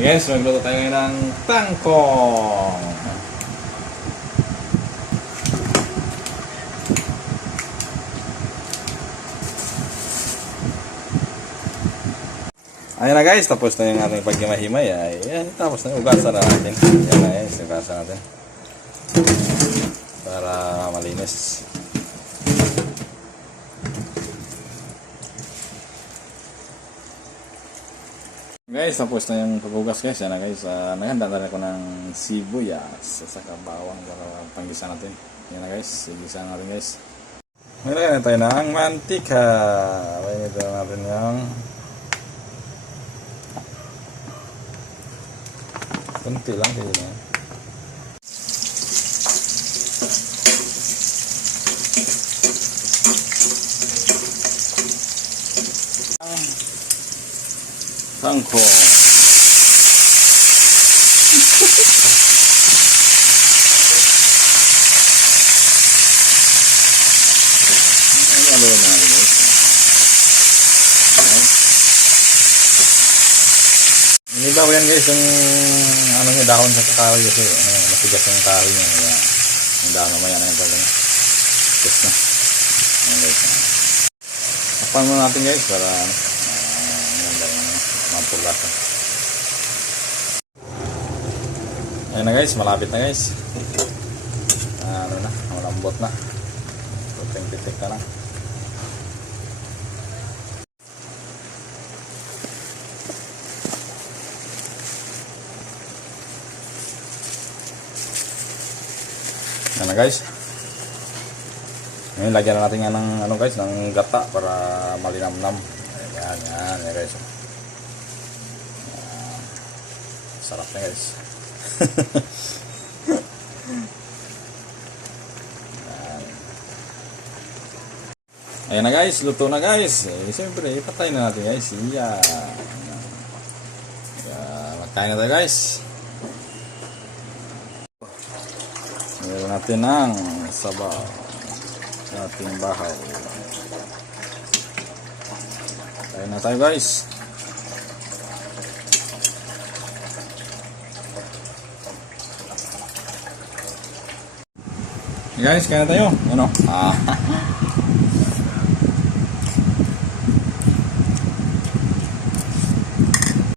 Guys, magluto tayo ngayon ng tangkong. Ayan na guys, tapos na yung ating paghimay-himay. Ayan, tapos na, ugasan na natin. Ayan na guys, ugasan natin. Para malinis. Guys, tapos na yung paghugas guys. Yan na guys, naghanda na rin ako ng sibuyas sa bawang para panggisa natin. Yan na guys, igisa natin guys. Maglagay na tayo ng mantika. Lagyan na natin yung kunti lang kayo na. Tangkong. Iniba ko yan guys yung ano yung dahon sa kakahoy kasi matigas yung kahoy niya. Yung dahon mamaya na yung talaga. Tigas na. Ayan guys. Tapan mo natin guys para mampulasa. Ayan na guys, malapit na guys. Ano na, malambot na. Puting-pitik na lang. Ayan na guys. Ngayon lagyan na natin nga ng ano guys, ng gata para malinamnam. Ayan, yan guys. Sarap na guys. Ayan na guys, luto na guys. Siyempre, ipatay na natin guys. Iya. Magkain na tayo guys. Meron natin ng sabaw sa ating bahaw. Kain na tayo guys. Guys, kaya na tayo. Ano?